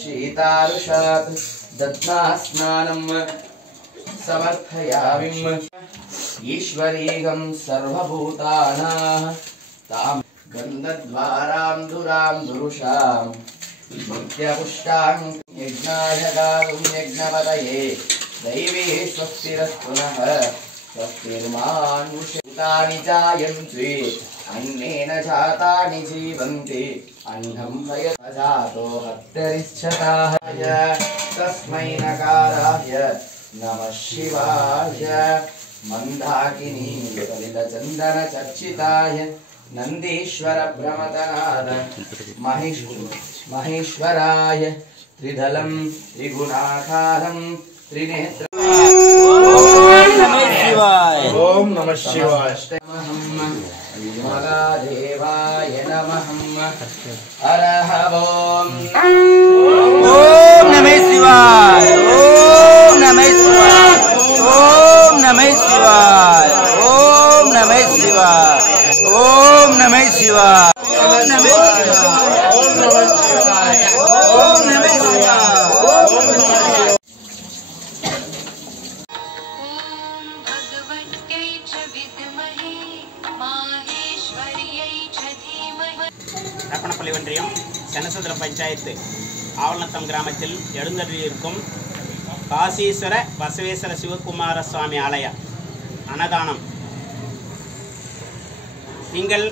शीतारुषात् दत्ना स्नानं समर्थयामिम् ईश्वरीगं सर्वभूतानां तां गन्धद्वारां दुरां दुरुषां नित्यपुष्टां यज्ञाय गातुं यज्ञपतये दैवी स्वस्तिरस्तु नः स्वस्तिर्मानुषभूतानि जायन्ते अन्नेन जातानि जीवन्ति अन्नं भयजातो हत्यरिच्छताय तस्मै नकाराय नमः शिवाय मंदाकिनी ललितचंदन चर्चिताय नंदीश्वर भ्रमतनाद महेश्वराय त्रिदलं त्रिगुणाकारं त्रिनेत्र ओम नमः शिवाय विमलादेवाय नमः हरः ओम नमः शिवाय ओम नमः शिवाय ओम नमः शिवाय ओम नमः शिवाय ओम नमः शिवाय ओम नमः शिवाय ओम नमः शिवाय ओम नमः ரப்பனப்பள்ளி ஒன்றியம் செனசதுர பஞ்சாயத்து ஆவலநத்தம் கிராமத்தில் எழுந்தருளியிருக்கும் காசீஸ்வர பசவேஸ்வர சிவகுமார சுவாமி ஆலய அன்னதானம் திங்கள்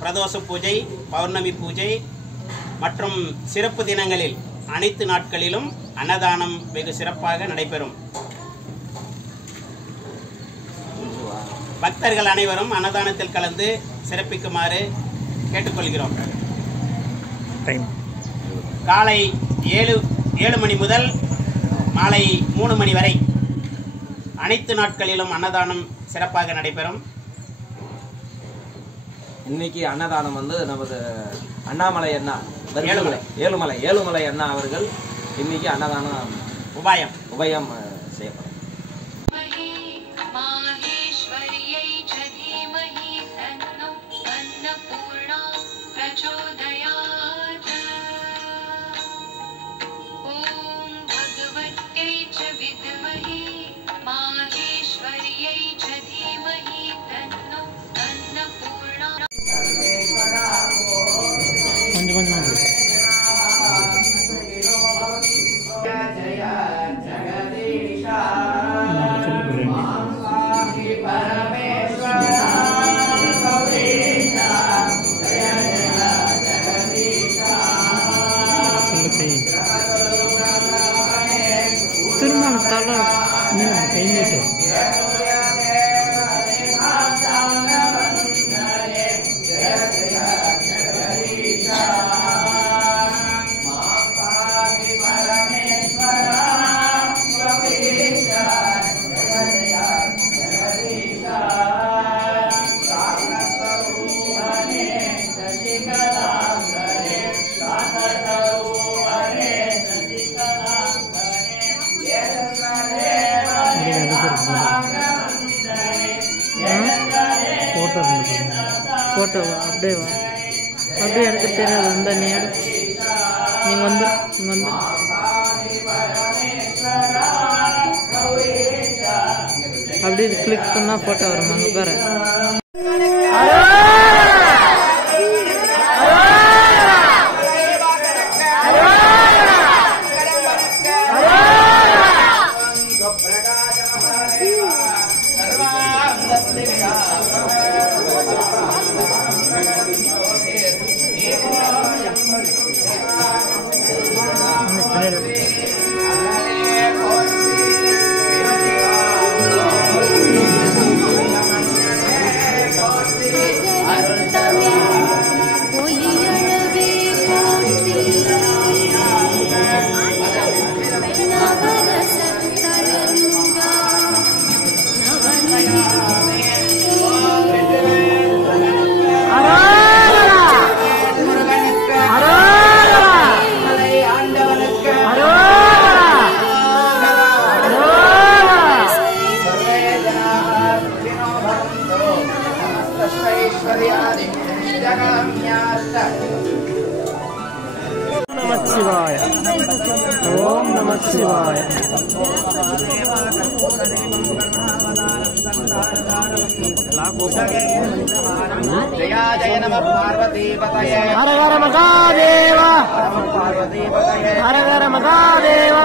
பிரதோஷ பூஜை, பௌர்ணமி பூஜை மற்றும் சிறப்பு தினங்களில் அனைத்து நாட்களிலும் அன்னதானம் வெகு சிறப்பாக நடைபெறும். பக்தர்கள் அனைவரும் அன்னதானத்தில் கலந்து சிறப்பிக்குமாறு கேட்டுக்கொள்கிறோம். காலை 7 மணி முதல் மாலை 3 மணி வரை அனைத்து நாட்களிலும் அன்னதானம் சிறப்பாக நடைபெறும். இன்னைக்கு அன்னதானம் வந்து நமது அண்ணாமலை அண்ணா ஏழுமலை அண்ணா அவர்கள் இன்னைக்கு அன்னதானம் உபயம் செய்யப்படும். फोटो அப்படியே எனக்கு தெரியாது அந்த நேரம் நீங்க வந்து அப்படியே கிளிக் பண்ணா போட்டோ வரும் அங்க பாரு. नमः शिवाय ओम नमः शिवाय जया जय नमः पार्वती पतये हर हर महादेव हर हर महादेव